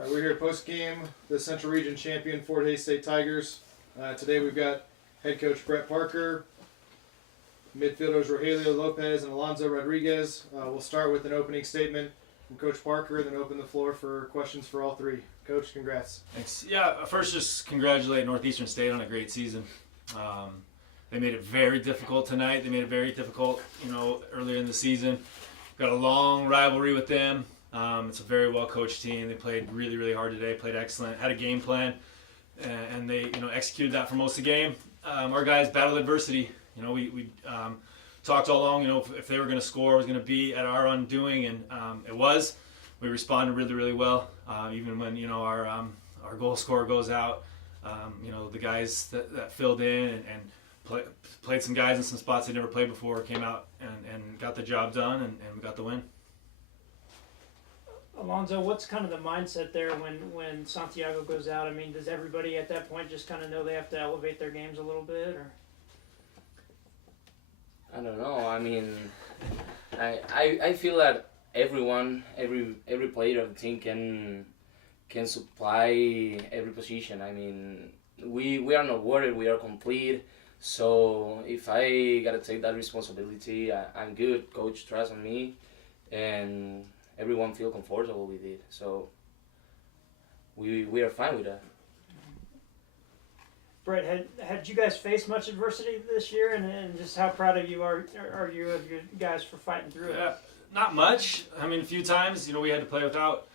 All right, we're here at Postgame, the Central Region champion Fort Hays State Tigers. Today we've got head coach Brett Parker, midfielders Rogelio, Lopez, and Alonso Rodriguez. We'll start with an opening statement from Coach Parker, then open the floor for questions for all three. Coach, congrats. Thanks. Yeah, first just congratulate Northeastern State on a great season. They made it very difficult tonight. They made it very difficult, earlier in the season. Got a long rivalry with them. It's a very well-coached team. They played really, really hard today, played excellent, had a game plan, and they, executed that for most of the game. Our guys battled adversity. We talked all along, if they were going to score, it was going to be at our undoing, and it was. We responded really, really well, even when, our goal scorer goes out. The guys that filled in and played some guys in some spots they never played before came out and got the job done, and we got the win. Alonso, what's kind of the mindset there when Santiago goes out? I mean, does everybody at that point just kind of know they have to elevate their games a little bit, or? I don't know. I mean, I feel that every player of the team can supply every position. I mean, we are not worried. We are complete. So if I gotta take that responsibility, I'm good. Coach trusts on me, and everyone feel comfortable with it. So we are fine with that. Brett, had you guys faced much adversity this year, and just how proud of you are you of your guys for fighting through it? Not much. I mean, a few times, we had to play without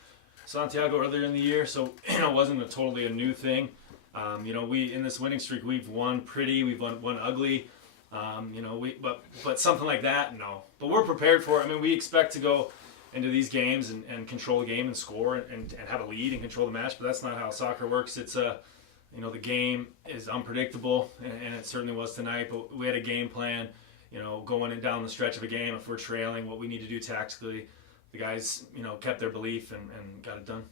Santiago earlier in the year, so it wasn't a new thing. We in this winning streak, we've won pretty, we've won ugly. But something like that, no. But we're prepared for it. I mean, we expect to go into these games and control the game and score and have a lead and control the match, but that's not how soccer works. It's the game is unpredictable, and it certainly was tonight, but we had a game plan, going in down the stretch of a game. If we're trailing, what we need to do tactically, the guys, kept their belief and got it done.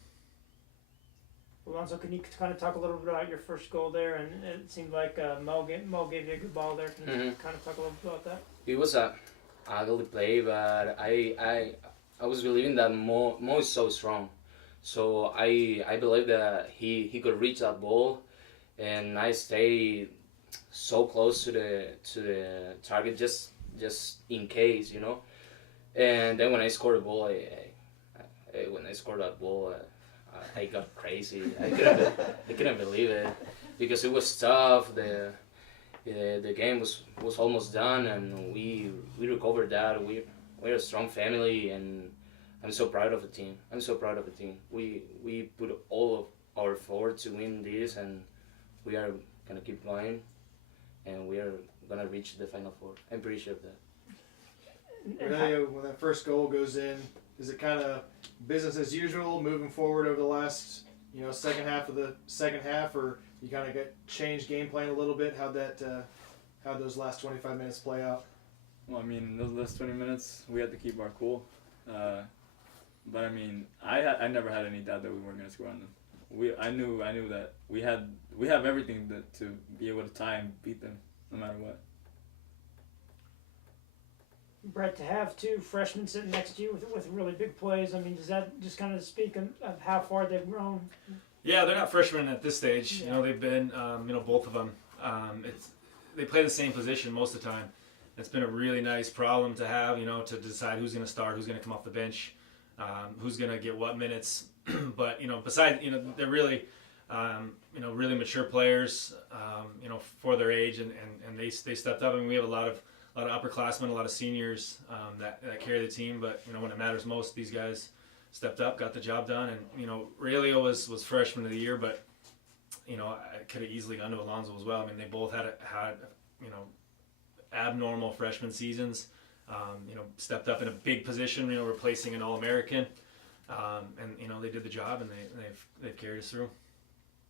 Alonso, can you kind of talk a little bit about your first goal there? And it seemed like Mo gave you a good ball there. Can you kind of talk a little bit about that? It was a ugly play, but I was believing that Mo is so strong. So I believe that he could reach that ball, and I stayed so close to the target just in case, And then when I scored the ball, I got crazy. I couldn't believe it because it was tough. The game was almost done, and we recovered that. We're a strong family, and I'm so proud of the team. We put all of our effort to win this, and we are gonna keep going, and we are gonna reach the Final Four. I'm pretty sure of that. Rogelio, when that first goal goes in, is it kind of business as usual moving forward over the last, second half of the second half, or you kind of changed game plan a little bit? How'd those last 25 minutes play out? Well, I mean, those last 20 minutes, we had to keep our cool. But I mean, I never had any doubt that we weren't going to score on them. I knew that we have everything to be able to tie and beat them, no matter what. Brett, to have two freshmen sitting next to you with really big plays, I mean, does that just kind of speak of how far they've grown? Yeah, they're not freshmen at this stage. Yeah. They've been, both of them. They play the same position most of the time. It's been a really nice problem to have, to decide who's going to start, who's going to come off the bench, who's going to get what minutes. But, besides, they're really, really mature players, for their age, and they stepped up. I mean, we have a lot of upperclassmen, a lot of seniors that carry the team. But, when it matters most, these guys stepped up, got the job done. And, Rogelio was freshman of the year, but, I could have easily gone to Alonso as well. I mean, they both had abnormal freshman seasons, stepped up in a big position, replacing an All-American, and they did the job, and they've carried us through.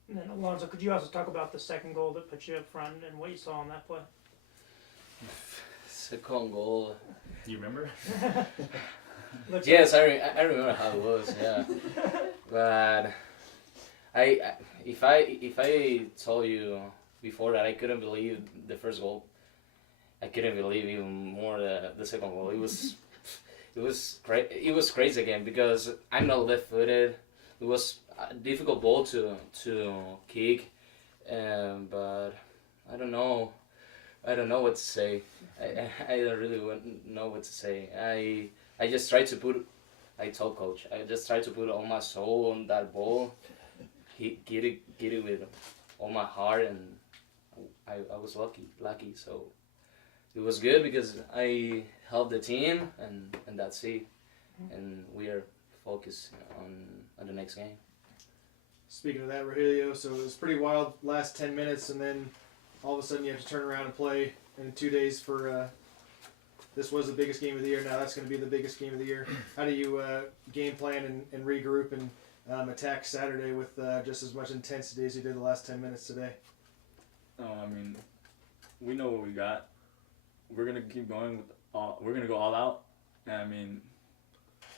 And then Alonso, could you also talk about the second goal that put you up front and what you saw on that play? Second goal. Do you remember? Yes, I remember how it was. Yeah, but if I told you before that I couldn't believe the first goal, I couldn't believe even more the second goal. It was crazy again because I'm not left-footed. It was a difficult ball to kick, but I don't know. I don't know what to say. I don't really know what to say. I just try to put. I told coach. I just try to put all my soul on that ball. Get it with all my heart, and I was lucky. So it was good because I helped the team, and that's it. And we are focused on the next game. Speaking of that, Rogelio, so it was pretty wild last 10 minutes, and then all of a sudden you have to turn around and play in 2 days for. This was the biggest game of the year. Now that's going to be the biggest game of the year. How do you game plan and regroup and attack Saturday with just as much intensity as you did the last 10 minutes today? I mean, we know what we got. We're gonna keep going with we're gonna go all out. And I mean,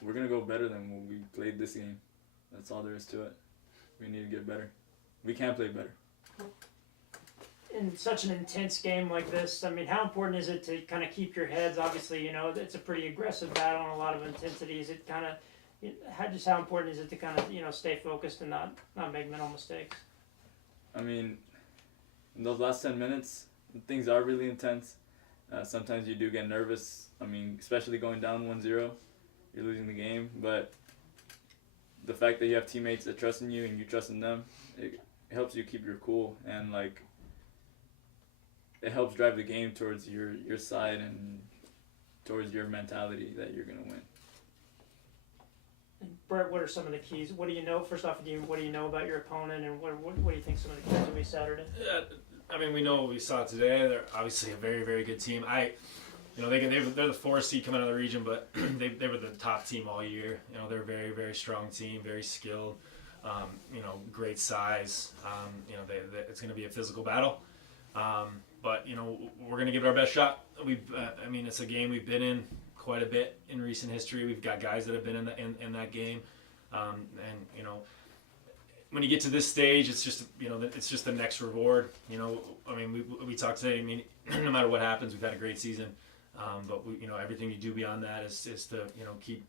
we're gonna go better than what we played this game. That's all there is to it. We need to get better. We can play better. In such an intense game like this, I mean, how important is it to kind of keep your heads? Obviously, you know, it's a pretty aggressive battle and a lot of intensity. Is it kind of, how important is it to kind of, you know, stay focused and not make mental mistakes? I mean, in those last 10 minutes, things are really intense. Sometimes you do get nervous. I mean, especially going down 1-0, you're losing the game. But the fact that you have teammates that trust in you and you trust in them, it helps you keep your cool, and like, it helps drive the game towards your side and towards your mentality that you're going to win. And Brett, what are some of the keys? What do you know? First off, what do you know about your opponent, and what do you think some of the keys will be Saturday? Yeah, I mean, we know what we saw today. They're obviously a very, very good team. You know, they're the 4th seed coming out of the region, but they were the top team all year. You know, they're a very, very strong team, very skilled. You know, great size. You know, it's going to be a physical battle. But you know, we're going to give it our best shot. I mean, it's a game we've been in quite a bit in recent history. We've got guys that have been in that game, and you know, when you get to this stage, it's just, you know, it's just the next reward. You know, I mean, we talked today. I mean, no matter what happens, we've had a great season. But you know, everything you do beyond that is to, you know, keep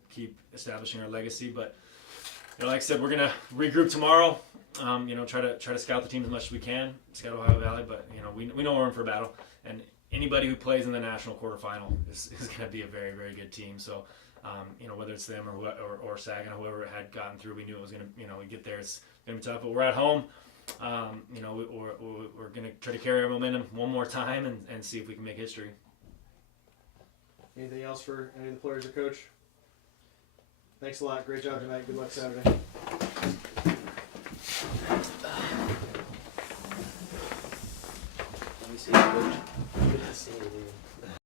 establishing our legacy. But you know, like I said, we're gonna regroup tomorrow. You know, try to scout the team as much as we can, scout Ohio Valley. But you know, we know we're in for a battle, and anybody who plays in the national quarterfinal is going to be a very, very good team. So, you know, whether it's them or Saginaw, whoever had gotten through, we knew it was going to, you know, we get there, it's going to be tough. But we're at home. You know, we're going to try to carry our momentum one more time and see if we can make history. Anything else for any of the players or coach? Thanks a lot. Great job tonight. Good luck Saturday. Let me see, coach. Good to see you, dude.